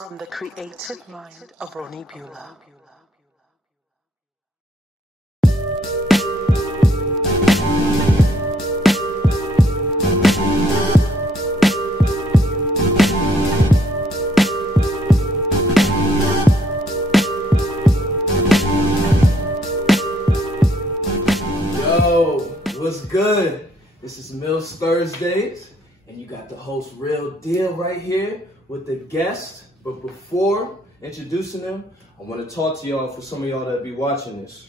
from the creative mind of Ronnie Bueller. Yo, what's good? This is Millsthursdays, and you got the host RealDeal right here with the guest. But before introducing them, I want to talk to y'all for some of y'all that be watching this.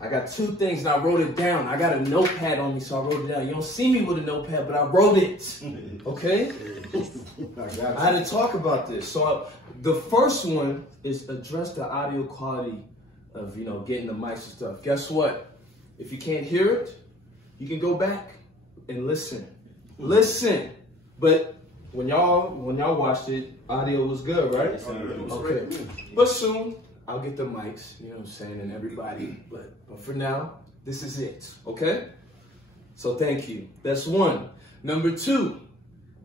I got two things and I wrote it down. I got a notepad on me, so I wrote it down. You don't see me with a notepad, but I wrote it. Okay? I had to talk about this. So the first one is address the audio quality of, getting the mics and stuff. Guess what? If you can't hear it, you can go back and listen. Listen. But when y'all watched it, audio was good, right? Okay. But soon I'll get the mics, you know what I'm saying, and everybody. But for now, this is it. Okay? So thank you. That's one. Number two,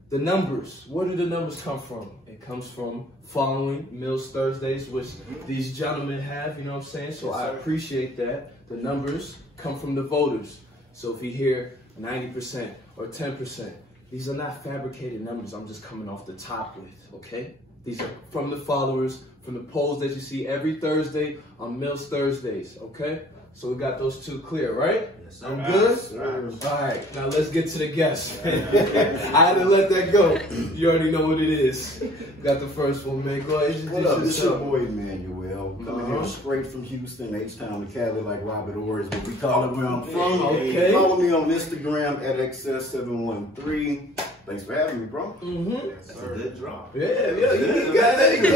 the numbers. Where do the numbers come from? It comes from following Millsthursdays, which these gentlemen have, you know what I'm saying? So I appreciate that. The numbers come from the voters. So if you hear 90% or 10%, these are not fabricated numbers I'm just coming off the top with, okay? These are from the followers, from the polls that you see every Thursday on Millsthursdays, okay? So we got those two clear, right? Yes, sir. I'm good? Yes, all right, now let's get to the guest. I had to let that go. You already know what it is. Got the first one, man. Go ahead. What up? It's your boy, Manuel. Coming here straight from Houston, H-Town to Cali, like Robert Orr is what we call it where I'm from. Okay. Follow me on Instagram at XS713. Thanks for having me, bro. That's a good drop. Yeah, you got that. You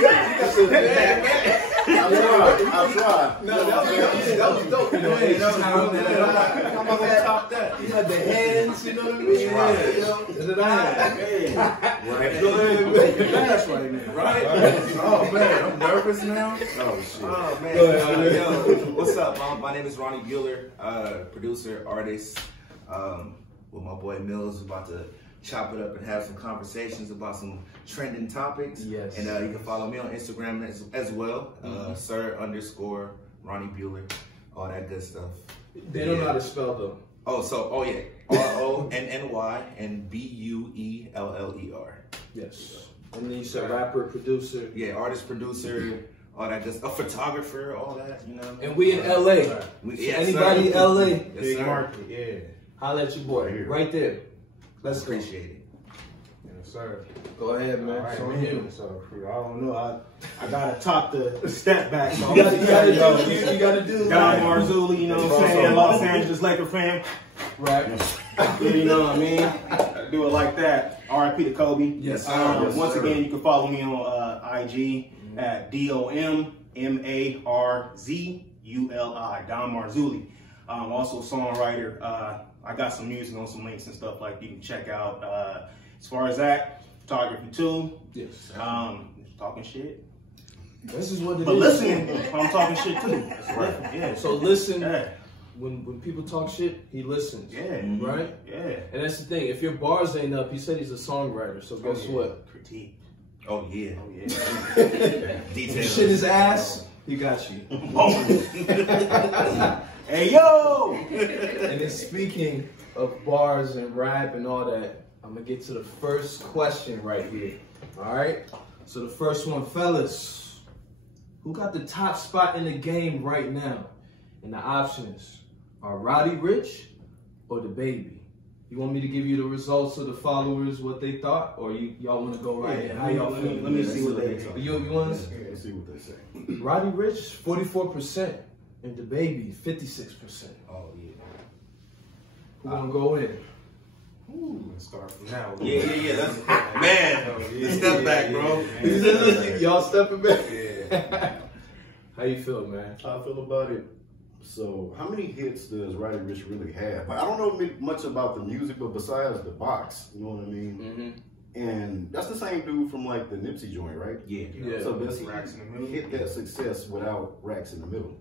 got the I'll try. No, that was dope. I'm gonna top that. You had the hands, you know what I mean? Right. Go ahead, right now. Right? Oh man, I'm nervous now. Oh shit. Oh man. Yo, what's up? My name is Ronnie Bueller, producer, artist. With my boy Mills, about to chop it up and have some conversations about some trending topics. Yes. And you can follow me on Instagram as well, sir_ Ronnie Bueller, all that good stuff. They don't know how to spell though. Oh yeah, RONNY and BUELLER. Yes. And then you said rapper, producer. Yeah, artist, producer, all that good stuff. A photographer, all that, you know. And we in LA. Anybody in LA? Yes, Big sir. market, yeah. Holla at your boy, right there. Let's appreciate it. Yes, sir. Go ahead, man. All right, on man. you. So, I don't know. I gotta top the step back. So You gotta do dom.marzuli, you know what I'm saying? Los Angeles Laker fan. Right. You know what I mean? I do it like that. RIP to Kobe. Yes. Once again, you can follow me on IG at dom.marzuli, Dom Marzuli. Also a songwriter. I got some music on some links and stuff like you can check out. As far as that, photography too. Yes. Talking shit. This is what it is. But listening, I'm talking shit too. That's right. Yeah. So listen. Yeah. When people talk shit, he listens. Yeah. Right? Yeah. And that's the thing. If your bars ain't up, he said he's a songwriter. So guess what? Critique. Oh yeah. Oh yeah. Details. Shit his ass, he got you. Hey yo! And then speaking of bars and rap and all that, I'm gonna get to the first question right here. All right. So the first one, fellas, who got the top spot in the game right now? And the options are Roddy Ricch or the Baby. You want me to give you the results of the followers, what they thought, or y'all want to go right in? How y'all feel? Let me see what they say. You want to? Yeah, let's see what they say. Roddy Ricch, 44%, and the Baby, 56%. Oh yeah. Who gonna go in? Ooh, let's start from now. Yeah. That's man. Step back, bro. Y'all stepping back. Yeah. How you feel, man? How I feel about it. So, how many hits does Roddy Ricch really have? I don't know much about the music, but besides the box, you know what I mean? And that's the same dude from like the Nipsey joint, right? Yeah. So that's racks in the middle. Hit that success without racks in the middle.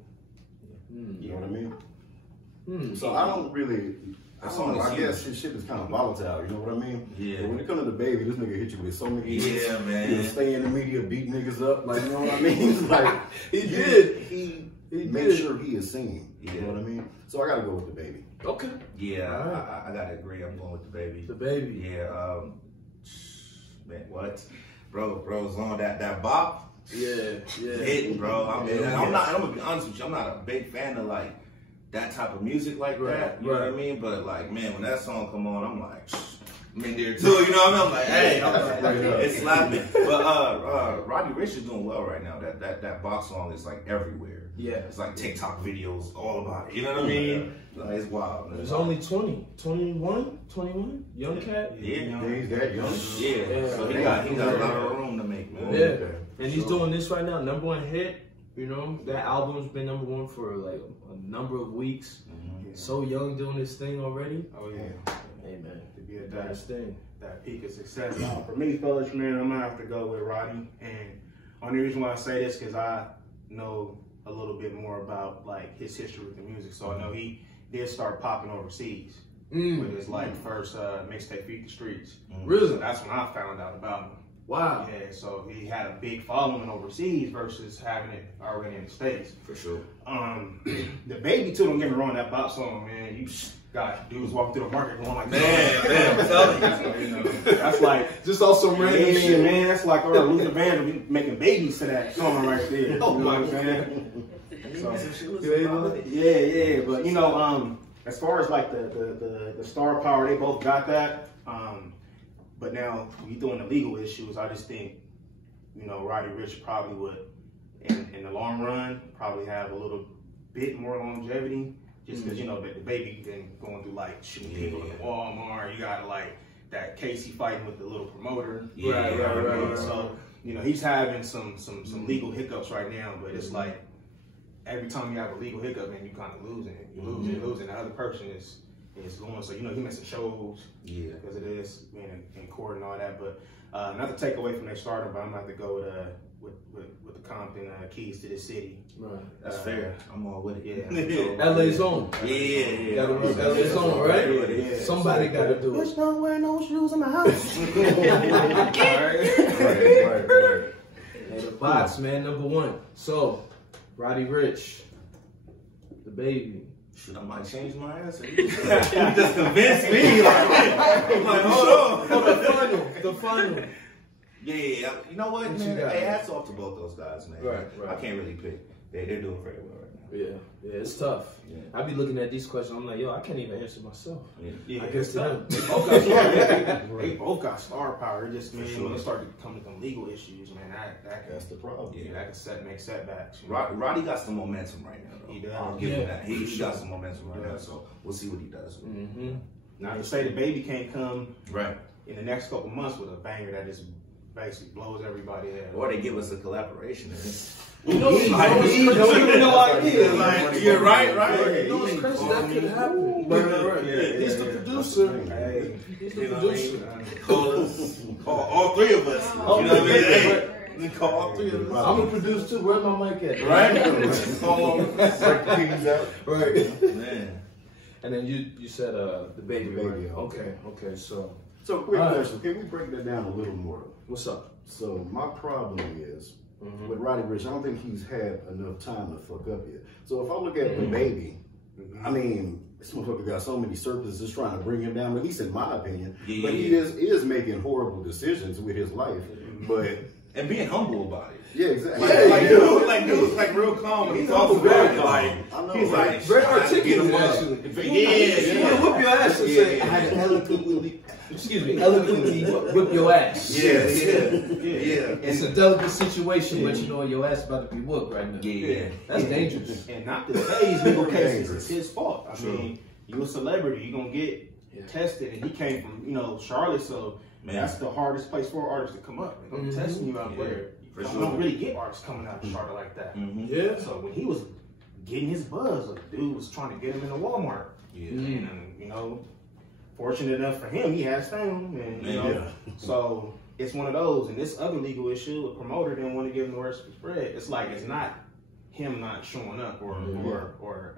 You know what I mean? So I don't really I guess his shit is kind of volatile, you know what I mean? Yeah. But when it comes to the baby, this nigga hit you with so many hits. Yeah, man. He'll stay in the media, beat niggas up, like, you know what I mean? Like, he makes sure he is seen, you know what I mean? So I gotta go with the baby. Okay. Yeah, right. I gotta agree. I'm going with the baby. The baby. Yeah. Man, what? Bro's on that bop. Yeah. Hitting, bro. I mean, I'm gonna be honest with you. I'm not a big fan of like that type of music like that. You know what I mean? But like, man, when that song come on, I'm like, I'm in there too. You know what I mean? I'm like, hey, it's slapping. But Roddy Ricch is doing well right now. That box song is like everywhere. Yeah. It's like TikTok videos all about it. You know what I mean? Like, it's wild. Man. It's only 21, young cat. Yeah. He's that young. Yeah. So he got a lot of room to make, man. Yeah. Okay. And he's doing this right now, #1 hit. You know, that album's been #1 for like a number of weeks. So young doing this thing already. Oh yeah. Hey man, To be at that peak of success. For me, fellas, man, I'm gonna have to go with Roddy. And only reason why I say this because I know a little bit more about like his history with the music. So I know he did start popping overseas with his like first mixtape, Feed the Streets. Really? So that's when I found out about him. Wow. Yeah, so he had a big following overseas versus having it already in the States. For sure. The baby too, don't get me wrong, that bop song, man, you got dudes walking through the market going like, man, I'm telling you know, that's like just also random shit, man. That's like Luther Vandross making babies to that song right there. You know what I'm saying? Yeah, but you know, as far as like the star power, they both got that. But now we doing the legal issues. I just think, you know, Roddy Ricch probably would, in the long run, probably have a little bit more longevity. Just because, you know, the baby been going through like shooting people in Walmart. You got like that Casey fighting with the little promoter. Right. So, you know, he's having some legal hiccups right now, but it's like every time you have a legal hiccup, man, you kind of losing it. You're losing. The other person is going. So, you know, he missing shows because of this, being in court and all that. But not to take away from their starter, but I'm going to have to go with the Compton keys to the city. Right. That's fair. I'm all with it. Yeah. LA's on. Yeah. LA's on, right? Yeah. Somebody got to do it. Bitch, don't wear no shoes in the house. Right. Hey, the box, man, #1. So, Roddy Ricch, the baby. Should I might change my answer? You just convinced me. I'm like, hold on. The final. Yeah. You know what, man? Hey, hats off to both those guys, man. Right. I can't really pick. They're doing very well right now. Yeah, it's tough. Yeah. I be looking at these questions, I'm like, yo, I can't even answer myself. Yeah, I guess them. They both got star power. It just means when it started to come to them legal issues, man, That's the problem. Yeah, that can make setbacks. You know? Roddy got some momentum right now, though. He does. I'll give him that. He got some momentum right now, so we'll see what he does. Not to say the baby can't come Right. in the next couple months with a banger that just basically blows everybody head. Or they give us a collaboration. You know, He don't even know idea. Like, you're right. You know what's crazy? That could happen. Right. He's the producer. Hey, He's the producer. Call all three of us. You know what I mean? Hey, call all three of us. I'm a producer too. Where's my mic at? Right. Man. And then you said the baby. The baby, Right? okay. Okay. So Quick question. Can we break that down a little more? what's up? So my problem is with Roddy Ricch, I don't think he's had enough time to fuck up yet. So if I look at the baby, I mean, this motherfucker got so many surfaces trying to bring him down, at least in my opinion. But he is making horrible decisions with his life. But And being humble about it. yeah, exactly. Dude's like real calm. He's also very like, he's like very articulate, actually. Yeah. You want to whip your ass and say, I had to eloquently whip your ass. Yeah. It's a delicate situation, but you know your ass about to be whooped right now. Yeah. That's dangerous. And not to say his legal cases, it's his fault. I mean, you a celebrity, you gonna get tested, and he came from, you know, Charlotte, so that's the hardest place for artists to come up. They're gonna be testing you out there. You don't really get artists coming out of Charlotte like that. Yeah. So when he was getting his buzz, a dude was trying to get him into Walmart. And you know, fortunate enough for him, he has fame, and you know, so it's one of those. And this other legal issue, a promoter didn't want to give him the rest of the spread. It's like it's not him not showing up or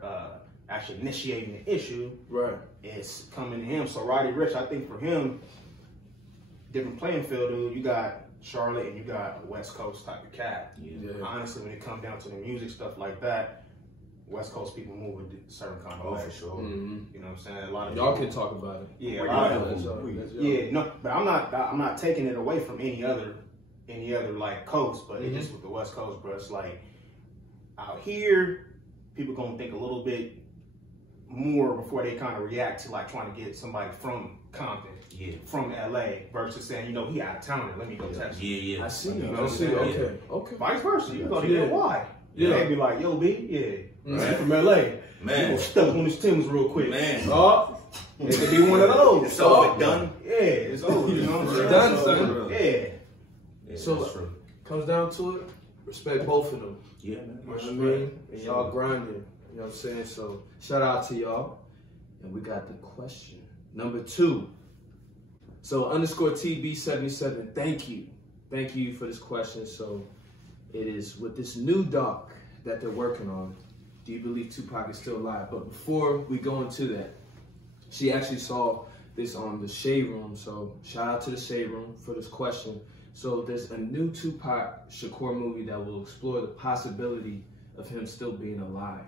actually initiating the issue, right, it's coming to him. So Roddy Ricch, I think for him, different playing field, dude. You got Charlotte and you got a West Coast type of cat. Yeah. Honestly, when it comes down to the music stuff like that, West Coast people move with a certain kind of way. For sure. Mm-hmm. You know what I'm saying? A lot of Y'all people, can talk about it. yeah, No, but I'm not taking it away from any other like coast, but it's just with the West Coast, bro. It's like out here, people gonna think a little bit more before they kind of react to like trying to get somebody from Compton, from LA, versus saying, you know, he out of town, let me go text him. Yeah. I see. You know I what I'm see. saying? Okay. Vice versa, you go to get why. Yeah. They be like, yo, B, Right. From LA. Man. You step on his Timbs real quick. Man. Oh, It could be one of those. It's over, done. Yeah, it's over. You know what I'm saying? Done, So, son. Yeah. So that's true. comes down to it, respect both of them. Yeah, man. You know what I mean? And y'all grinding. You know what I'm saying? So shout out to y'all. And we got the question. Number 2. So _TB77, thank you. Thank you for this question. So it is with this new doc that they're working on. Do you believe Tupac is still alive? But before we go into that, she actually saw this on the Shade Room. So shout out to the Shade Room for this question. So there's a new Tupac Shakur movie that will explore the possibility of him still being alive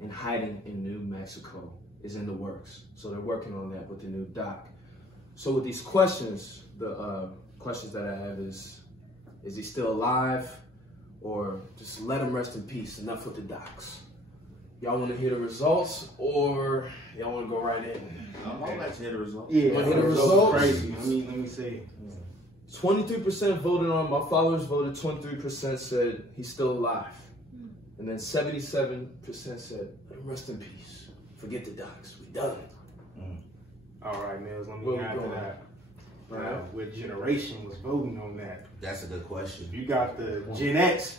and hiding in New Mexico is in the works. So they're working on that with the new doc. So with these questions, the questions that I have is he still alive, or just let him rest in peace? Enough with the docs. Y'all want to hear the results, or y'all want to go right in? I'd like to hear the results. Yeah, Want to hear the results? Crazy. Let me see. 23% voted on, my followers voted, 23% said he's still alive. And then 77% said, let him rest in peace. Forget the docs, we done it. All right, Mills, let Where me we add to going? that. Right. What generation was voting on that? That's a good question. You got the Gen X.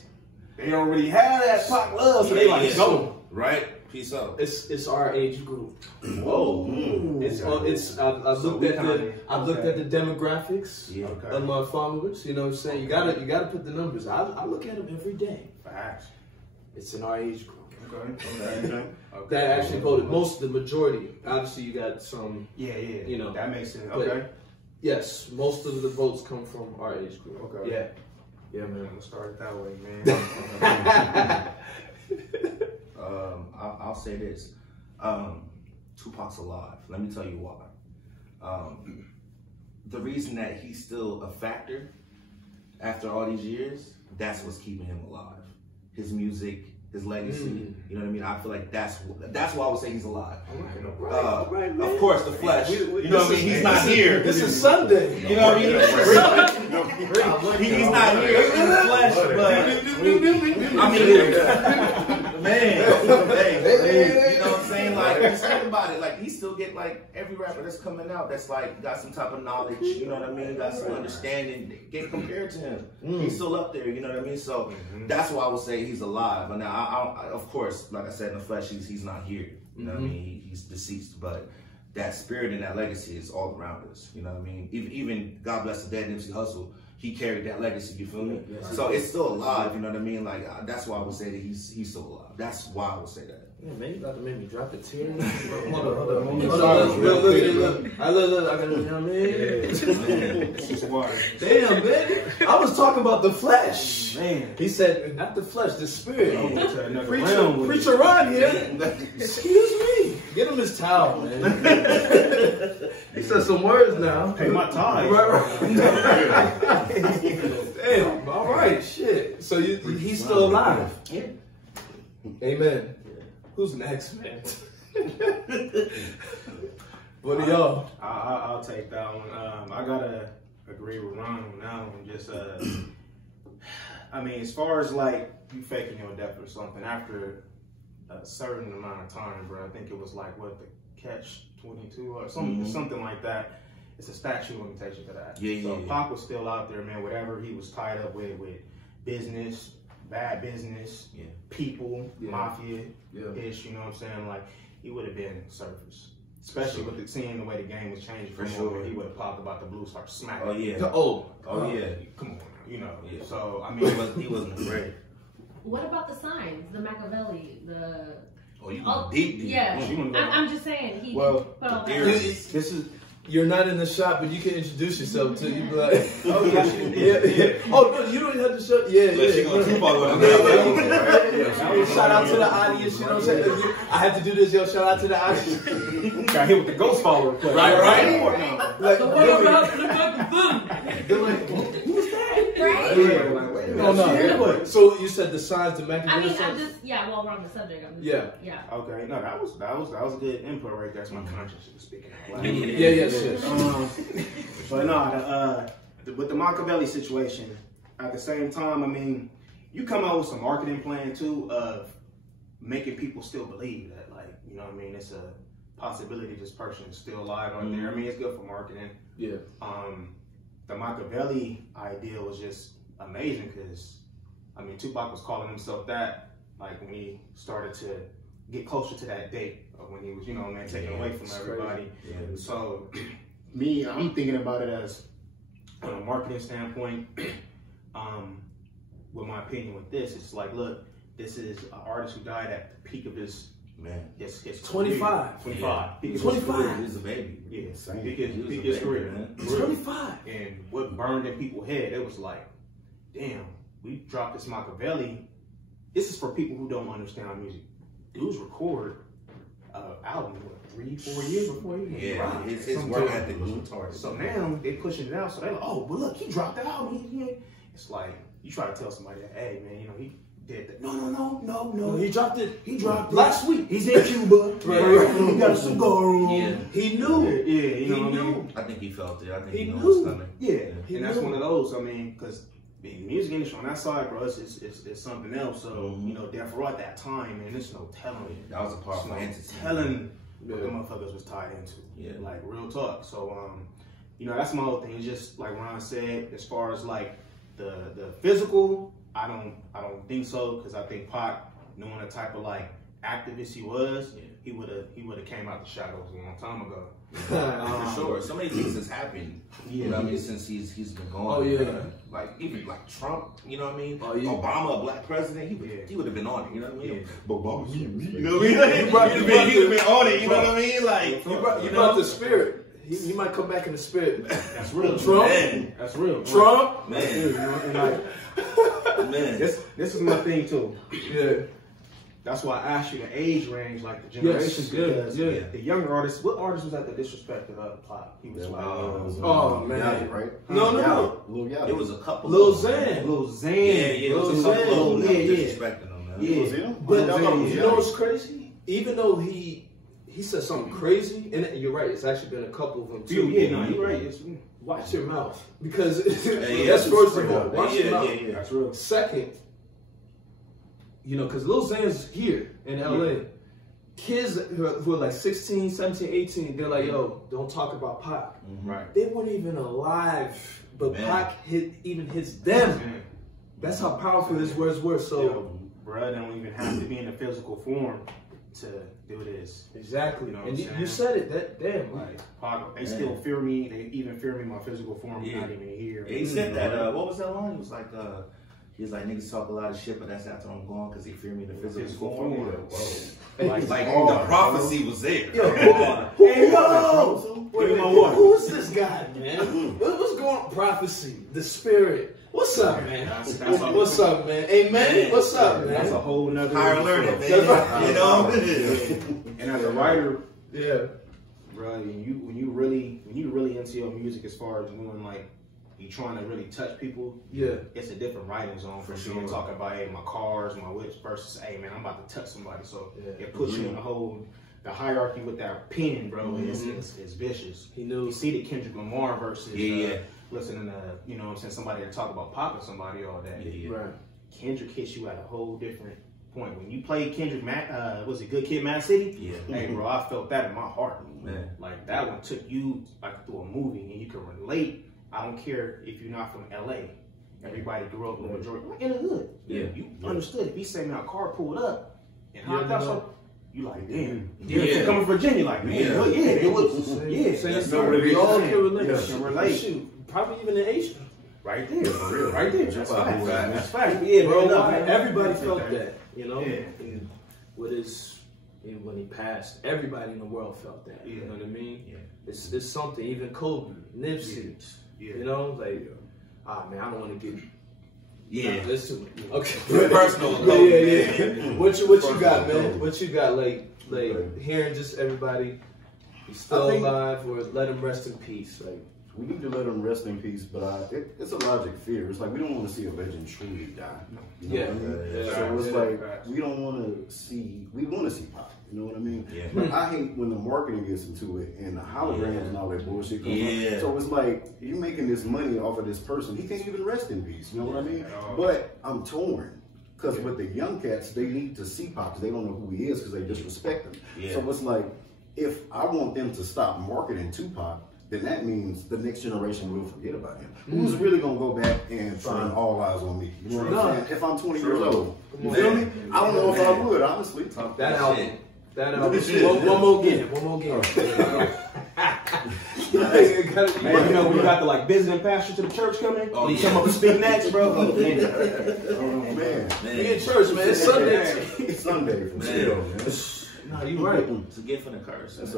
They already had that Pac love, so they like, go. Right? Peace out. It's our age group. Whoa. I looked at the demographics Okay. of my followers. You know what I'm saying? You gotta put the numbers. I look at them every day. Facts. It's in our age group. Okay. That actually voted the majority. Obviously, you got some. Yeah. You know, that makes sense. but- Okay. Yes, most of the votes come from our age group. Okay. Yeah, I'm man. gonna start it that way, man. I'll say this. Tupac's alive. Let me tell you why. The reason that he's still a factor after all these years, that's what's keeping him alive. His music, his legacy. You know what I mean? I feel like that's why I would say he's alive. Right, man. Of course, the flesh. You know what I mean? He's not here. This is Sunday. You know what I mean? He's not here in the flesh, but I mean, man, hey, you know what I'm saying? Like, just think about it. Like, he still get like every rapper that's coming out that's like got some type of knowledge. You know what I mean? Got some understanding. Get compared to him. He's still up there. You know what I mean? So that's why I would say he's alive. And now, I of course, like I said, in the flesh, he's not here. You know what I mean? He's deceased, but that spirit and that legacy is all around us. You know what I mean? Even God bless the dead Nipsey Hussle, he carried that legacy. You feel me? Yes. So it's still alive. You know what I mean? Like that's why I would say that he's still alive. That's why I would say that. Yeah, man, you about to make me drop a tear. Hold on. Look. I got it, you know what I mean? Damn, man. I was talking about the flesh. Man. He said, not the flesh, the spirit. Preacher Preacher Ron here. Excuse me. Get him his towel, man. He said some words now. Pay my time. Right. Damn, all right, shit. So he's still alive. Yeah. Amen. Who's next, man? What do y'all? I'll take that one. I gotta agree with Ron on that one. Just, I mean, as far as like you faking your death or something, after a certain amount of time, bro, I think it was like what the catch 22 or something like that. It's a statute of limitation to that. So Pac was still out there, man. Whatever he was tied up with business, bad business, people, mafia ish. You know what I'm saying? Like he would have been surface. Especially with seeing the way the game was changing. For sure. He would have popped about the blue star smack. Oh yeah. Oh yeah. Come on, you know. Yeah. So I mean, He wasn't afraid. What about the signs? The Machiavelli, Oh, you going deep. Yeah, I'm just saying. He put all that. This is. You're not in the shop, but you can introduce yourself to you. Be like, oh yeah. Oh no, you don't have to show. She gonna keep following. Shout out to the audience. You know what I'm saying? I had to do this, yo. Shout out to the audience. Got hit with the ghost follower. Right. Like, they're like, who's that? Right? No. So you said the signs to Machiavelli. I mean, while we're on the subject, Yeah. Okay, no, that was a good input right there. That's my conscience speaking. But no, with the Machiavelli situation, at the same time, I mean, you come out with some marketing plan too of making people still believe that, like, you know what I mean, it's a possibility this person is still alive out there. I mean, it's good for marketing. Yeah. The Machiavelli idea was just amazing because, I mean, Tupac was calling himself that, like, when he started to get closer to that date of when he was, you know, man, taken away from everybody. Yeah. So, I'm thinking about it as, on a marketing standpoint, with my opinion with this, it's like, look, this is an artist who died at the peak of his, his 25. 25. Yeah. 25. He was a baby. Yeah, peak his career, man. 25. And what burned in people's head, it was like, damn, we dropped this Machiavelli. This is for people who don't understand music. Dudes record album, what, 3-4 years before he dropped. His work ethic was retarded. So now they pushing it out. So they're like, oh, but look, he dropped the album. It's like you try to tell somebody that, hey man, you know he did that. No. He dropped it. He dropped it last week. He's in Cuba. Right. He got a cigar room. Yeah. He knew. Yeah. You know what I mean? I think he felt it. I think he knew knew. what's coming. Yeah. And that's one of those. I mean, because the music industry on that side, bro, it's something else. So you know, therefore at that time, man, there's no telling. That was a powerful entity. Telling what the motherfuckers was tied into. Yeah. Like real talk. So you know, that's my whole thing. It's just like Ron said, as far as like the physical, I don't think so, because I think Pac, knowing the type of like activist he was, he would have came out the shadows a long time ago. For sure. So many things has happened. You know what I mean, since he's been gone. Oh yeah. Like even like Trump, you know what I mean? Oh, yeah. Obama, a black president, he would have been on it, you know what I mean? But Obama, you know what I mean? He would have been on it, you know what I mean? Like you brought the spirit. He might come back in the spirit. That's real. Trump. Man. That's real. Trump. Man. You know, and like, man. This is my thing too. Yeah. That's why I asked you the age range, like the generations, because the younger artists. What artist was at the disrespect of Pac? He was like, oh man, Yachty, right? No. Lil Yachty. It was a couple. Lil Xan. Yeah, it was a couple of them disrespecting him, man. Yeah. But you know what's crazy? Even though he said something crazy, and you're right, it's actually been a couple of them too. Yeah, no, you're right. Watch your mouth, because that's first of all. Watch your mouth. Yeah, that's real. Second, you know, because Lil Xan's here in LA. Kids who are like 16, 17, 18, they're like, yo, don't talk about Pac. Right. They weren't even alive, but Pac hits them. That's how powerful his words were. So, bro, don't even have to be in a physical form to do this. Exactly. You know and you said it. That damn. Like, Pac, they still fear me. They even fear me in my physical form. I'm not even here. He said that. What was that line? It was like, niggas talk a lot of shit, but that's after I'm gone because they fear me in the physical form. Like the prophecy was there. Hey, yo! Who's this guy, man? What's going on? Prophecy, the spirit. What's up, man? What's up, man? Amen. What's up, man? That's a whole nother higher learning, man. You know? And as a writer, bro, when you really into your music, as far as doing like, you trying to really touch people, it's a different writing zone for sure. Talking about, hey, my cars, my whips, versus, hey, man, I'm about to touch somebody. So it puts you in the hierarchy with that pen, bro. It's vicious. You see the Kendrick Lamar versus listening to, you know what I'm saying, somebody that talk about popping somebody all day. Right. Kendrick hits you at a whole different point. When you played Kendrick, was it Good Kid, Mad City? Hey, bro, I felt that in my heart. Man. Like, that one took you like through a movie, and you can relate. I don't care if you're not from LA. Everybody grew up in the majority in the hood. You understood. If he said, man, a car pulled up and hopped out, so you like, damn. Coming from Virginia, like, man, it was. That's no really. We all can relate. Can relate. Shoot, probably even in Asia. Right there, for real. Right there. That's fact. That's fact. Yeah, bro. Everybody felt that, you know. And with his even when he passed, everybody in the world felt that. You know what I mean? Yeah. It's something. Even Kobe, Nipsey. Yeah. You know, like, man, I don't want to get. Yeah. Listen. Okay. Personal. Yeah. What you got, man? What you got? Like hearing just everybody. He's still alive, or let him rest in peace. Like, we need to let him rest in peace, but it's a logic fear. It's like we don't want to see a legend truly die. You know what I mean? So it's like we don't want to see. We want to see Pop. You know what I mean? Yeah. But I hate when the marketing gets into it and the holograms and all that bullshit comes out. So it's like you making this money off of this person. He can't even rest in peace. You know what I mean? But I'm torn. Because with the young cats, they need to see Pop. They don't know who he is because they disrespect him. Yeah. So it's like, if I want them to stop marketing Tupac, then that means the next generation will forget about him. Who's really gonna go back and find all eyes on me? You know what I'm saying? If I'm 20 years old, you feel me? I don't know if I would, honestly. That album. One more game. Man, you know when you got the like visiting pastor to the church coming? Oh, you come up and speak next, bro. Oh man. We in church, man. It's Sunday. It's Sunday for sure, man. No, you're right. It's a gift and a curse. That's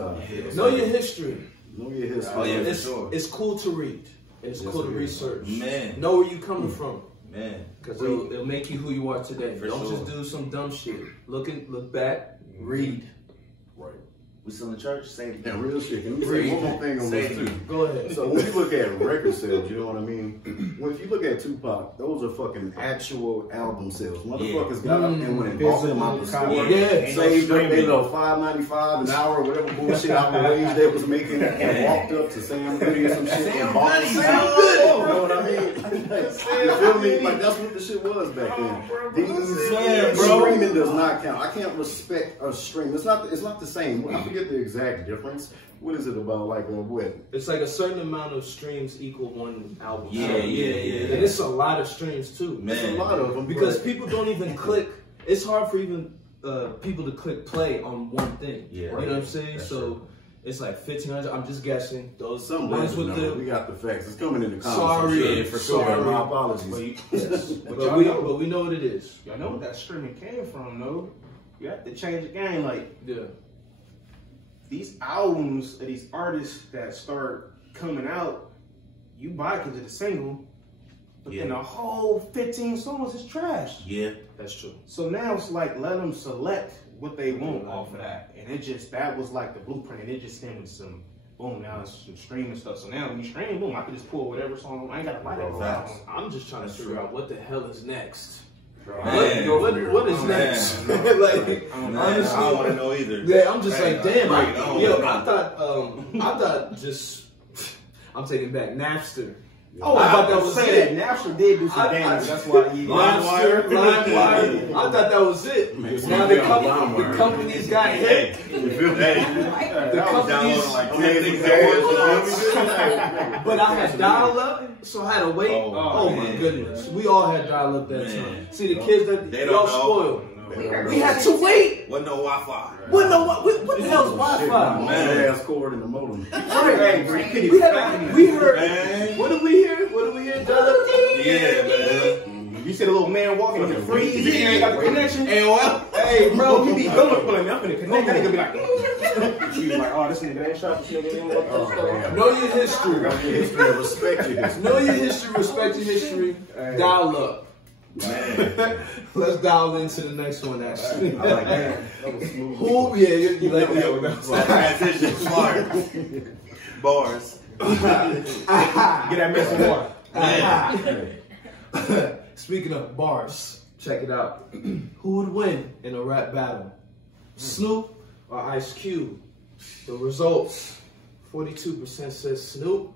know your history. Know your history. Oh yeah, for sure. It's cool to read. It's cool to research. Man. Know where you coming from. Man. Because it'll make you who you are today. Don't just do some dumb shit. Look back. Read. Right. We still in church? Say it again. And real shit. Can we say one more thing on this too? Go ahead. So when you look at record sales, you know what I mean? When if you look at Tupac, those are fucking actual album sales. Motherfuckers got up and went and bought them out the store. Saved up their little $5.95 an hour or whatever bullshit out the wage they was making and walked up to Sam Goody or some shit and bought them. Sam Goody! You know what I mean? You feel me? Like that's what the shit was back then. Streaming does not count. I can't respect a stream. It's not the same. I forget the exact difference. What is it about? Like what? It's like a certain amount of streams equal one album. Yeah. And it's a lot of streams too. Man. It's a lot of them because people don't even click. It's hard for even people to click play on one thing. Yeah. You know what I'm saying? That's true. It's like 1,500. I'm just guessing. Those some ones with we got the facts. It's coming in the comments. Sorry, for sure. Sorry. My apologies. But we know what it is. Y'all know what that streaming came from, though. You have to change the game. Like, these albums of these artists that start coming out, you buy it because it's a single, but then the whole 15 songs is trash. Yeah, that's true. So now it's like, let them select what they want off of that. And that was like the blueprint, and it just stemmed with some, boom, now it's some streaming stuff. So now when you stream, boom, I can just pull whatever song, I ain't got to buy that album. I'm just trying to figure out what the hell is next. Man, what is next? Like, honestly, I don't want to know either. Yeah, I'm just like, damn. I thought just, I'm taking back Napster. Oh, I thought that was saying that Napster did do some damage. That's why he LimeWire. I thought that was it. Now the companies got hit. The companies, but I had dial-up, so I had to wait. Oh my goodness, we all had dial-up that time. See the kids that y'all spoiled. We had to wait. Wasn't no Wi-Fi. What the hell is Wi-Fi? Man, ass cord in the modem. We heard. What did we hear? Yeah, man. You see the little man walking in the freeze. He ain't got the connection. AOL. Hey, bro, he be pulling me up in the connection. That nigga be like, you like, oh, this nigga ain't shot. This nigga ain't. Know your history. Respect your history. Know your history. Respect your history. Dial up. Man. Let's dial into the next one. Actually, I like that. Who? Yeah, you like transition smart bars. Get that mess of water. Speaking of bars, check it out. Who would win in a rap battle? Snoop or Ice Cube? The results: 42% said Snoop.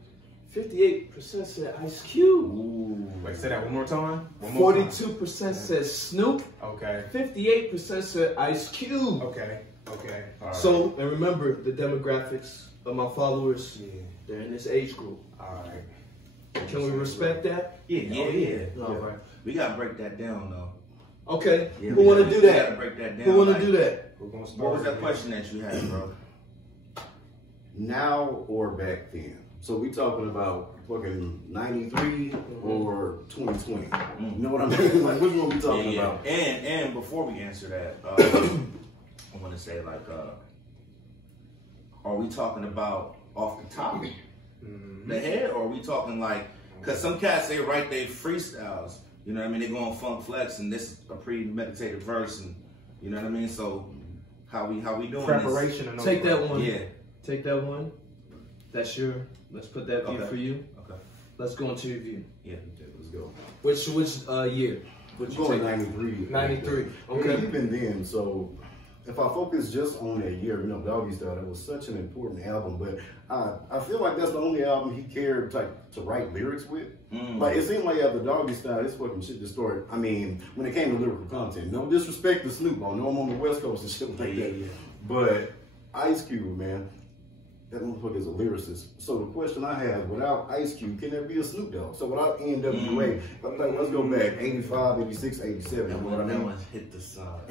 58% said Ice Cube. Ooh. Wait, say that one more time. 42% said Snoop. Okay. 58% said Ice Cube. Okay. All right. So, and remember the demographics of my followers. Yeah. They're in this age group. All right. Can we respect that? Yeah. All right. We gotta break that down though. Okay. Yeah, Who want to do that? Gotta break that down. Who want to do that? What was that question that you had, bro? Now or back then? So we talking about fucking 93 or 2020? You know what I mean? Like, which one we talking about? And before we answer that, I want to say like, are we talking about off the top, the head, or are we talking like, because some cats, they write their freestyles, you know what I mean? They go on Funk Flex, and this is a premeditated verse, and you know what I mean? So how we doing preparation this? And take that one. Yeah. Take that one. That's your, let's put that view for you. Okay. Let's go into your view. Yeah. Okay, let's go. Which year? We're going 93. 93. Okay. Okay. Even then, so if I focus just on that year, you know, Doggy Style, that was such an important album, but I feel like that's the only album he cared to write lyrics with. Like, it seemed like after Doggy Style, this fucking shit just started. I mean, when it came to lyrical content, no disrespect to Snoop, I know I'm on the West Coast and shit like that. But Ice Cube, man, that motherfucker is a lyricist. So the question I have, without Ice Cube, can there be a Snoop Dogg? So without NWA, let's go back, 85, 86, 87. You know what I mean? That one hit the side.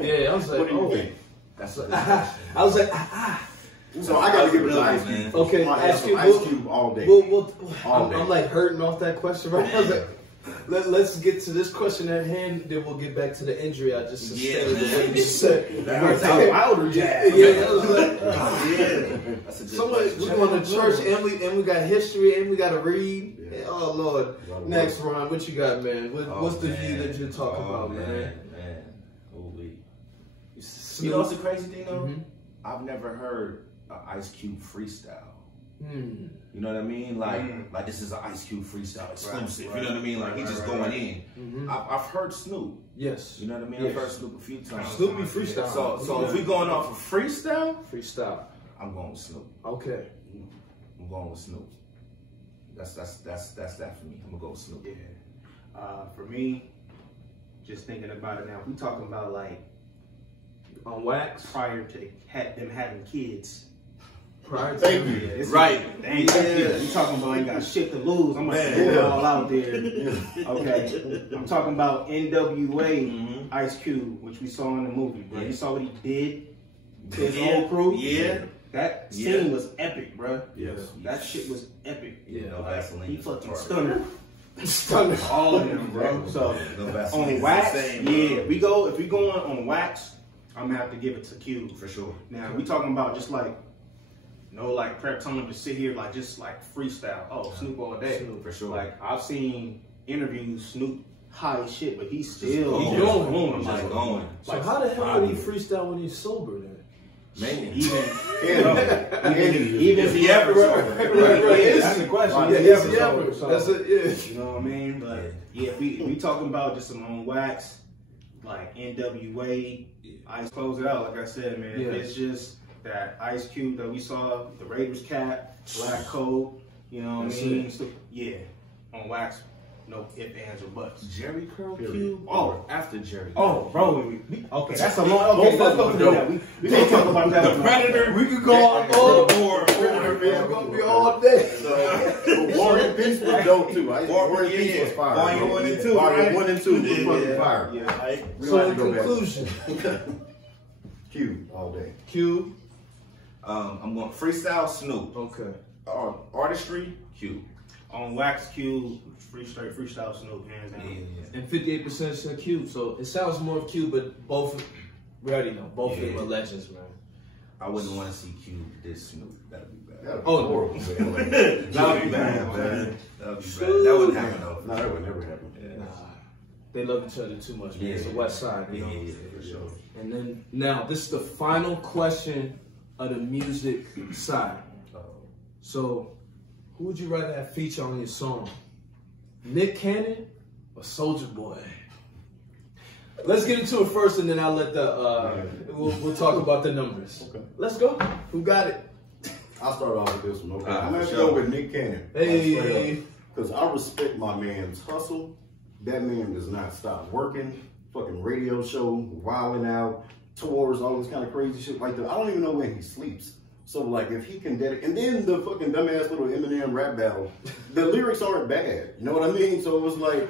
Yeah, I was like, What do you think? That's a good question. I was like, So I gotta give it to Ice Cube. Okay, Ice Cube all day. I'm like hurting off that question right now. I was like, let's get to this question at hand, then we'll get back to the injury I just sustained. Yeah, You said. Wilder jazz. Yeah, I was like, That's a good so question. we going to church and we got history and we got to read. Yeah. Oh Lord. Next, Ron, what you got, man? What's the view that you're talking about, man? Holy. You know what's the crazy thing though? I've never heard an Ice Cube freestyle. You know what I mean? Like this is an Ice Cube freestyle exclusive. You know what I mean? Like he's just going in. I've heard Snoop. Yes. You know what I mean? I've heard Snoop a few times. Snoop be freestyle. So if we going off of freestyle, I'm going with Snoop. Okay. I'm going with Snoop. That's that for me. I'm gonna go with Snoop. Yeah. For me, just thinking about it now, if we talking about like on wax prior to them having kids. Prior to Right. You talking about ain't got shit to lose. I'm gonna put it all out there. Okay. I'm talking about NWA Ice Cube, which we saw in the movie, bro. You saw what he did to his whole crew? Yeah. That scene was epic, bro. Yes. That shit was epic. Yeah, He fucking stunner all of them, bro. So on wax, if we going on wax, I'm gonna have to give it to Cube for sure. Now we talking about just like no like prep time to sit here like just like freestyle. Oh, Snoop all day. Snoop for sure. Like I've seen interviews, Snoop high as shit, but he's still going. So how the hell would he freestyle when he's sober then? Man, even if he ever sober. That's the question. That's it. Yeah. You know what I mean? But yeah, if we talking about just some on wax, like NWA, Ice close it out. Like I said, man, it's just that Ice Cube that we saw, the Raiders cap, black coat. You know what I mean? So, yeah, on wax. No ifs, ands, or buts. Jerry Curl Cube? Oh, after Jerry. Oh, bro. Okay, that's a long. Okay, let's go through that. We gonna talk about that. The Predator. We could go on all Predator, man. We're gonna be all day. So, War and Peace was dope too. War and Peace was fire. Volume 1 and 2. Volume 1 and 2 was fucking fire. Yeah, right. So in conclusion, Cube all day. Cube. I'm going freestyle Snoop. Okay. Artistry Cube. On wax Cube, freestyle Snoop, hands down. And 58% is Cube, so it sounds more of Cube, but both, we already know, both of them are legends, man. I wouldn't want to see Cube diss Snoop. That'd be bad. That'd be horrible. That would be bad, man. That would be bad. That wouldn't happen though. No, that would never happen. Nah, they love each other too much, man. It's the West Side, you know? Yeah, for sure. And then, now, this is the final question of the music side. So, who would you rather have feature on your song? Nick Cannon or Soulja Boy? Let's get into it first, and then I'll let we'll talk about the numbers. Okay. Let's go. Who got it? I'll start off with this one. Okay, I'm gonna go with Nick Cannon. Hey, because I respect my man's hustle. That man does not stop working. Fucking radio show, wilding out, tours, all this kind of crazy shit like that. I don't even know when he sleeps. So like, if he can dedicate, and then the fucking dumbass little Eminem rap battle, the lyrics aren't bad. You know what I mean? So it was like,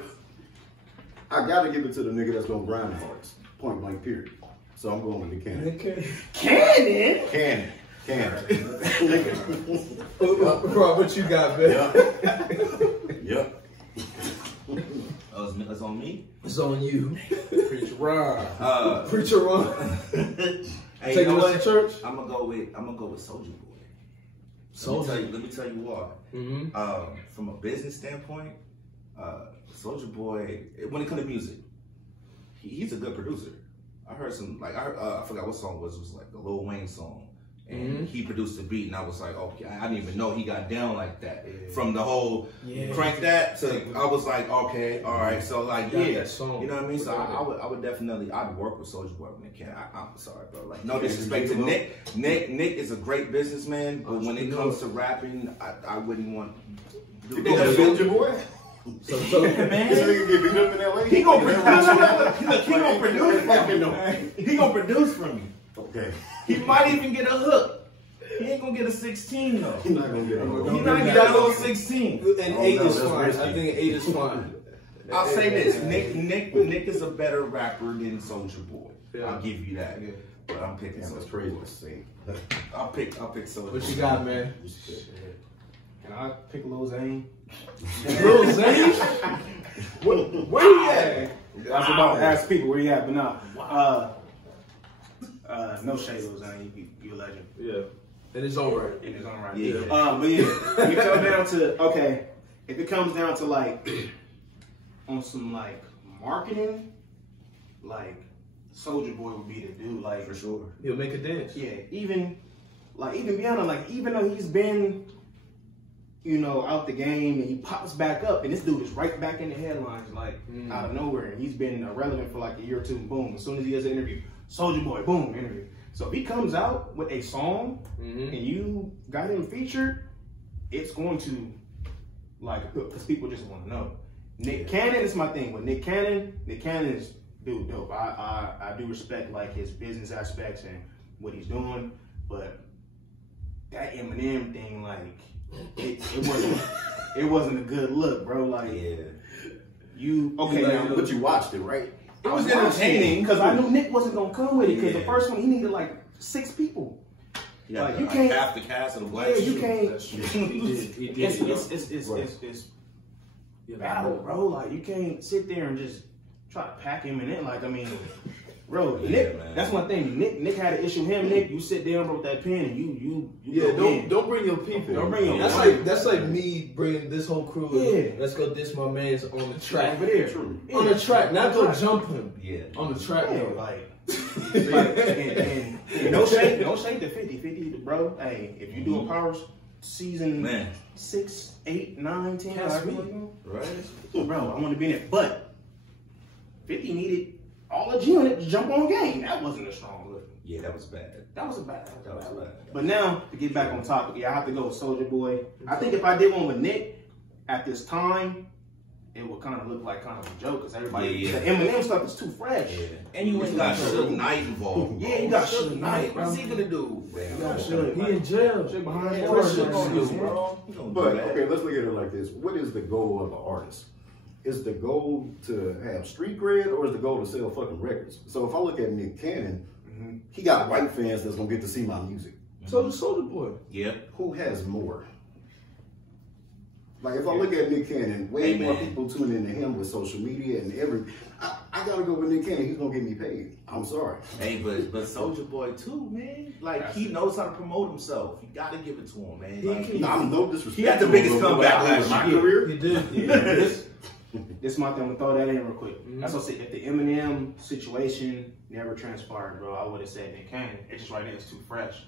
I gotta give it to the nigga that's gonna grind hard. Point blank, period. So I'm going with Nick Cannon. Cannon. Bro, what you got, man? Yep. It's on me? It's on you. Preacher Ron. Preacher Ron. Hey, Taking you know us what? to church? I'm gonna go with Soulja Boy. Soulja. Let me tell you why. From a business standpoint, Soulja Boy, when it comes to music, he's a good producer. I heard some, like, I forgot what song it was like the Lil Wayne song. And he produced the beat, and I was like, okay, I didn't even know he got down like that. From the whole crank that to, I was like, okay, all right. So like, that song. You know what I mean? So I would definitely, I'd work with Soulja Boy when it can. I'm sorry, bro. Like, no disrespect to Nick. Nick is a great businessman, but when it comes to rapping, I wouldn't want. Soulja Boy. So man, this nigga get beat up in LA. He gonna produce for me. He gonna produce for me. Okay. He might even get a hook. He ain't gonna get a 16 though. He's not gonna get a hook. He's not gonna get a 16. And 8 is fine. I think 8 is fine. I'll say this: Nick is a better rapper than Soulja Boy. I'll give you that. But I'm picking. That's crazy to say. I'll pick Soulja Boy. What you got, man? Can I pick Lil Zane? Lil Zane? Where you at? I was about to ask people where you at, but nah. No shade, Lil Zane. You a legend. Yeah. In his own right. In his own right. Yeah. But yeah, if it comes down to, okay, if it comes down to like, on some like marketing, like Soulja Boy would be the dude, like. For sure. He'll make a dance. Yeah, even beyond, like, even though he's been, you know, out the game and he pops back up and this dude is right back in the headlines, like, out of nowhere. And he's been irrelevant for like a year or two, boom. As soon as he does an interview, Soulja Boy, boom, interview. So if he comes out with a song and you got him featured, it's going to, like, because people just want to know. Nick Cannon is my thing. With Nick Cannon is, dude, dope. I do respect, like, his business aspects and what he's doing, but that Eminem thing, like, it wasn't a good look, bro. Like, But you watched it, right? It was entertaining because I knew Nick wasn't gonna come with it because the first one he needed like 6 people. Yeah, like, you can't half the cast of the Black. Yeah, you can't. It's battle, bro. Like, you can't sit there and just try to pack him in. Like, I mean, bro, Nick. Man. That's my thing. Nick had an issue. Nick, you sit down, bro, with that pen and you. Don't bring your people. Don't bring your. That's like me bringing this whole crew. Yeah. Let's go diss my man's on the track. Over there. On the track, not go jump him. Yeah. On the track, though. Like. and no shade to 50, bro. Hey, if you do a power season 6, 8, 9, 10, right? Bro, I want to be in it. But 50 needed all of G-Unit to jump on game. That wasn't a strong look. Yeah, that was bad. That was bad. But now, to get back on topic, I have to go with Soulja Boy. I think if I did one with Nick at this time, it would kind of look like kind of a joke because everybody, the Eminem stuff is too fresh. Yeah. And you ain't got Suge Knight involved. Yeah, you got Suge Knight. What's he gonna do? He in jail. Shit behind bro. But okay, let's look at it like this. What is the goal of an artist? Is the goal to have street cred or is the goal to sell fucking records? So if I look at Nick Cannon, he got white fans that's gonna get to see my music. So does Soulja Boy. Yeah. Who has more? Like, if I look at Nick Cannon, way more people tune into him with social media and everything. I gotta go with Nick Cannon. He's gonna get me paid. I'm sorry. Hey, but Soulja Boy too, man. Like, he knows how to promote himself. You gotta give it to him, man. Like, no disrespect. He had the biggest comeback last my career. He did. This is my thing. I'm gonna throw that in real quick. That's what I said. If the Eminem situation never transpired, bro, I would have said Nick Cannon. It's just right now, it's too fresh.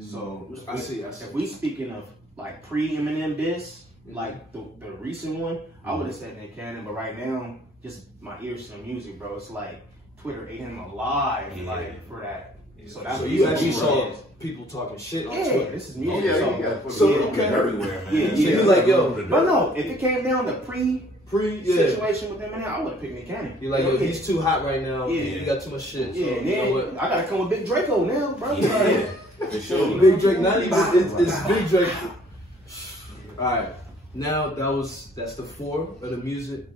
So I see. If we speaking of like pre-Eminem diss, like the recent one, I would have said Nick Cannon. But right now, just my ears to the music, bro. It's like Twitter ate him alive, like for that. So that's what you actually saw people talking shit on Twitter. This is music. Everywhere, man. You like, yo, but no, if it came down to pre situation with Eminem, I would have picked Nick Cannon. You're like, yo, he's too hot right now. Yeah, he got too much shit. So, and then you know what? I gotta come with Big Draco now, bro. Big Drake, not even. It's Big Drake. All right, now that's the 4 of the music.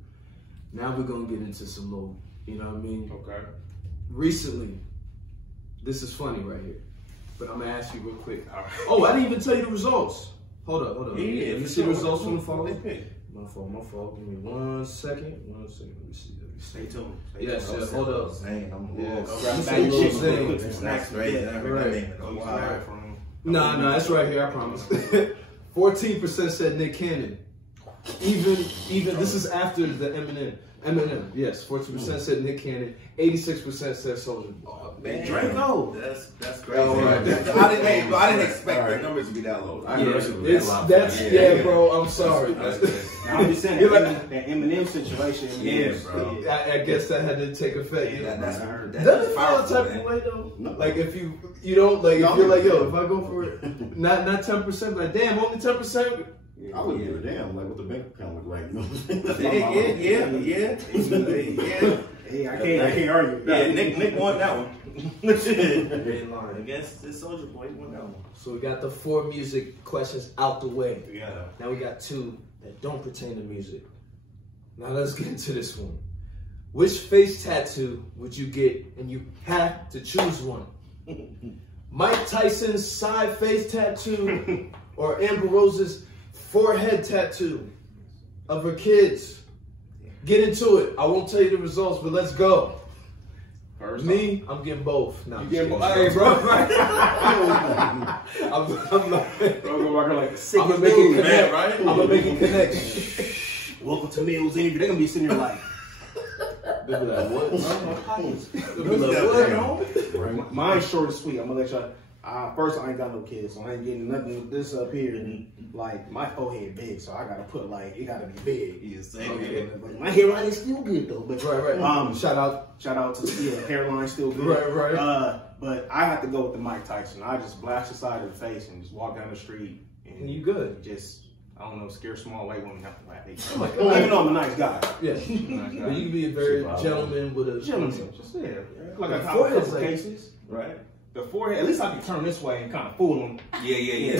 Now we're gonna get into some little, you know what I mean? Okay. Recently, this is funny right here, but I'm gonna ask you real quick. Oh, I didn't even tell you the results. Hold up. Yeah, you see the results from the phone? My fault. Give me 1 second. Let me see. Stay tuned. Yes, hold up. Zane, I'm Yeah, lost. go grab a bag of chips real quick. Some Snacks, snacks. right? Yeah, Nah, it's right here, I promise. 14% said Nick Cannon. Even this is after the Eminem, yes, 14% said Nick Cannon, 86% said Soulja Boy. Oh, man. Draco. That's crazy. Oh, right. I didn't expect the numbers to be that low. Yeah, bro. I'm sorry. Now, I'm just saying that Eminem situation. Yeah, bro. I guess that had to take effect. Yeah, that's Doesn't it feel a powerful, type man. of way though? No. Like if you don't like, if you're like, yo, if I go for it, not 10%, like damn, only 10%. I wouldn't give a damn like what the bank account look like. You know what I'm saying? Yeah. Hey, I can't argue. Yeah, Nick won that one. Against the Soulja Boy, he won that one. So we got the 4 music questions out the way. Yeah. Now we got 2 that don't pertain to music. Now let's get into this one. Which face tattoo would you get and you have to choose one? Mike Tyson's side face tattoo or Amber Rose's forehead tattoo of her kids? Get into it. I won't tell you the results, but let's go. First Me, I'm getting both. Nah, You getting both? Hey, bro. I'm gonna make it connect, right? I'm gonna make it connect. Welcome to Meals Interview. They're gonna be sitting there like, They'll be like, what? They'll be like, what? mine's short and sweet. I'm gonna let y'all. First, I ain't got no kids, so I ain't getting nothing with this up here. And like my forehead big, so I gotta put like it gotta be big. Yeah, same Okay. here. But my hairline is still good though. But Right. Shout out to hairline still good. Right. But I have to go with the Mike Tyson. I just blast the side of the face and just walk down the street and you good. just. I don't know, scare small white women have to laugh. Oh my God. Even though I'm a nice guy. Yeah. Nice guy. But you can be a very gentleman with a Gentleman, just like a forehead's couple like- cases. Right. The forehead, at least I can turn this way and kind of fool them. Yeah.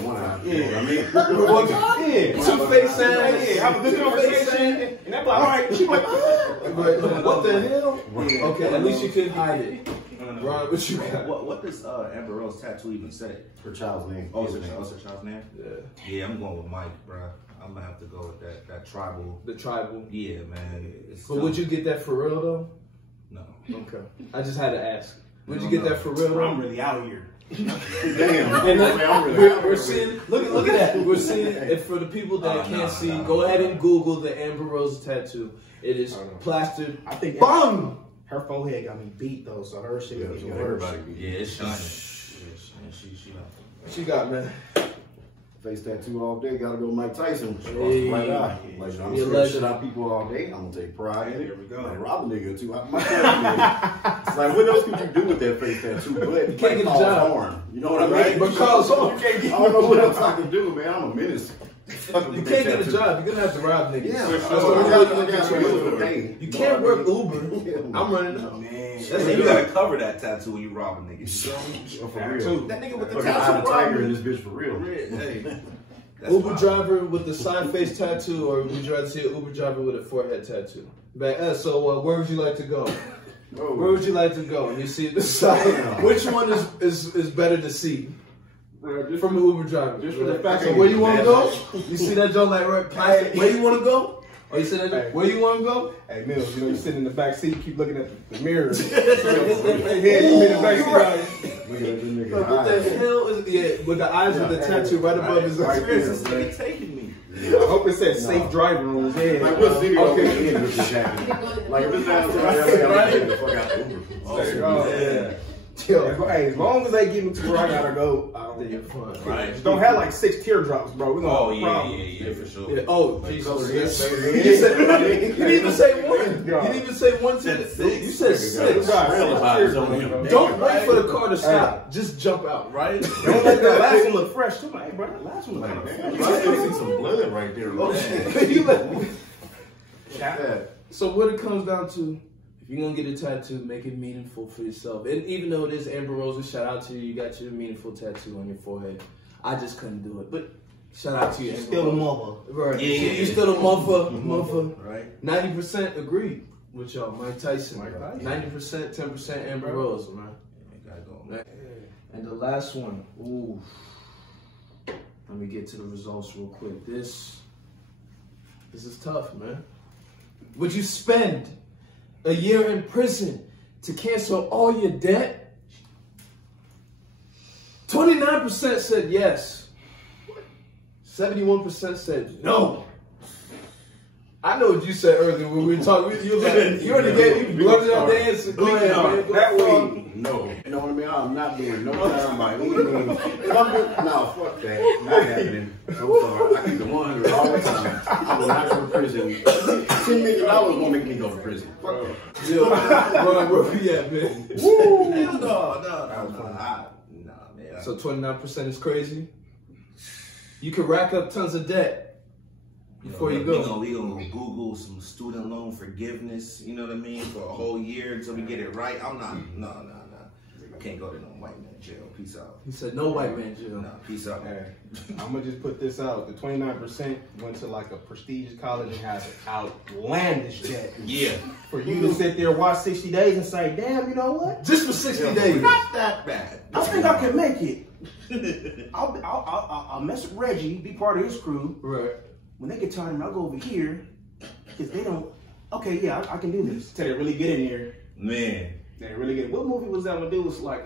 One eye. Yeah. I mean, Yeah. Two face sound. Yeah, have a good conversation. And they're like, all right. She's like, What the hell? Okay, at least you could hide it. Ron, what you got? What does Amber Rose tattoo even say? her child's name. Oh, it's her child's name? Yeah. I'm going with Mike, bro. I'm gonna have to go with that tribal. The tribal. Yeah, man. But would you get that for real though? No. Okay. I just had to ask. Would you get that for real though? I'm really out here. Damn. And I'm we're seeing, look at that. We're seeing, and for the people that can't see, go ahead and Google the Amber Rose tattoo. It is plastered. I think BOOM! her forehead got me beat though, so her shit Yeah, was so worse. everybody be Yeah, it's shining. What you got, man? face tattoo all day. Gotta go Mike Tyson. Across the Hey. right eye. Like, I'm You're scared legend. shit out people all day. I'm gonna take pride in it. There we go. Like, rob a nigga too. My tattoo. It's like, what else could you do with that face tattoo? But You can't get a cause job. harm. You know what I mean? Right, but cause harm. I don't know what else I can do, man. I'm a menace. You can't get a job. You're gonna have to rob niggas. Yeah, That's I the only way got you're gonna get bills to you. pay. You can't work Uber. I'm running up. Man. That's You gotta cover that tattoo when you rob a nigga. For real. That nigga with the Fucking eye of tattoo the tiger in robbing. this bitch for real. Hey. That's Uber wild. driver with the side face tattoo, or would you rather see an Uber driver with a forehead tattoo? So where would you like to go? Where would you like to go? And you see the side. Which one is better to see? From the Uber driver. Just for the fact So that where you want to go? You see that joke like right past where you want to go? Or you see that Hey. where you want to go? Hey, Mills, you know, you sitting in the back seat, keep looking at the mirror. So his head in the back seat. Look at this nigga. Like, what the hell is with the eyes with the tattoo right above his Right eyes? there. This nigga taking me. I hope it says safe driving on his head. Like, what's video Okay. in with this jacket? Like, if it's down to the fuck out the Uber. Oh, yeah. Yo, hey, as long as they get me to where I gotta go, I don't You're fine. Right. Just don't have like 6 teardrops, bro. We gonna Oh, have a problem. yeah, for sure. Yeah. Oh, Jesus. color Yes. his You face. didn't even say one. You Yeah. didn't even say one to Said the six. You said six. Don't wait for the car to stop. Just jump out. Right? Don't let that last one look fresh. I'm like, hey, bro, that last one look kind of Man, fresh. you see some blood right there. Look. You let- Yeah. So what it comes down to, if you're gonna get a tattoo, make it meaningful for yourself. And even though it is Amber Rose, shout out to you. You got your meaningful tattoo on your forehead. I just couldn't do it. But shout out to you, Amber Still the Rose. mother. Right. Yeah. You still a mother. Right? 90% agreed with y'all. Mike Tyson. Mike Tyson. 90%, 10% Amber Rose, man. Gotta go. And the last one, ooh. Let me get to the results real quick. This This is tough, man. Would you spend a year in prison to cancel all your debt? 29% said yes. 71% said no. I know what you said earlier when we were talking. You're in the game. You blurted out the answer. Go ahead, man. That way, no. You know what I mean? I'm not doing no time by any means. If I'm doing, no, fuck that. Not happening. I'm sorry. I keep the 100 all the time. I will not go to prison. $10 million won't make me go to prison. Fuck that. Yo, where we at, man? Woo! No, man. So 29% is crazy? You can rack up tons of debt before you go. We gonna Google some student loan forgiveness, you know what I mean, for a whole year until we get it right. I'm not, no. I can't go to no white man jail. Peace out. He said no white man jail. No, peace out. Hey, I'm gonna just put this out. The 29% went to like a prestigious college and has an outlandish debt. Yeah. For you to sit there, watch 60 days and say, damn, you know what? Just for 60 days. Not that bad. I think I can make it. I'll mess with Reggie, be part of his crew. Right. When they get tired of me, I'll go over here. Because they don't, okay, yeah, I can do this. Till they really get in here. Man. They really get it. What movie was that one dude was like,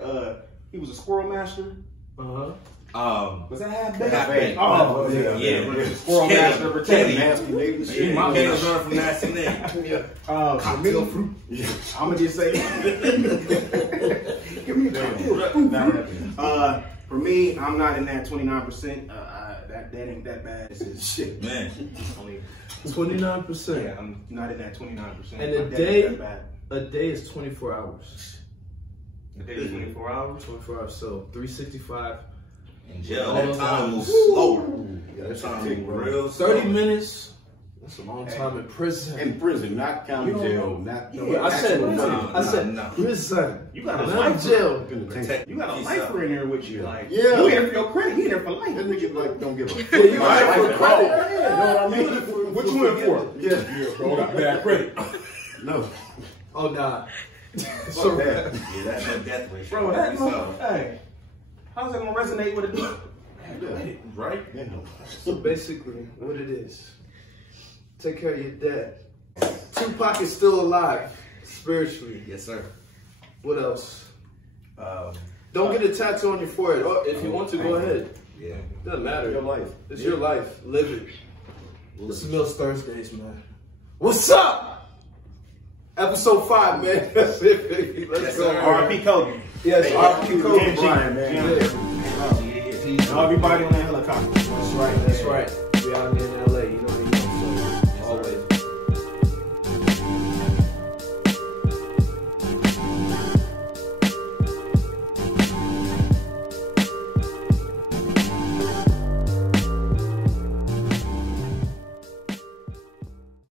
he was a squirrel master? Uh-huh. Was that Half-Baked? Half-Baked. Oh, yeah. Squirrel master protecting. Nasty niggas. Yeah, my man learned from nasty name. For me, I'm gonna just say, give me a cocktail fruit. For me, I'm not in that 29%. That ain't that bad. It's just shit, man. 29%. Yeah, I'm not in that 29%. And a day is 24 hours. A day is 24 hours? 24 hours, so 365. In jail, that time moves slower. Yeah, That time moves real 30 minutes. That's a long time in prison. In prison, not county jail, not. I said prison. You got a not life jail. You got a lifer in there with you. Like, yeah. You here for your credit. He here for life. That nigga like don't give a. Yeah, you right for credit. You know what I mean? What you in for? Yeah, Bro, got bad credit. No. Oh nah. So bad. Yeah, that's no death wish. Bro, that hey, how's that gonna resonate with a dude? Right? Yeah. So basically, what it is, take care of your dad. Tupac is still alive, spiritually. Yes, sir. What else? Don't get a tattoo on your forehead. Or if you want to, go ahead. Yeah. Doesn't matter. Your life. It's your life. Live it. This is Millsthursdays, man. What's up? Episode 5, man. That's it, baby. Let's go. R.I.P. Kobe. Yes, R.I.P. Kobe. Brian, man. Yeah. Everybody on that helicopter. That's right. We out here in LA.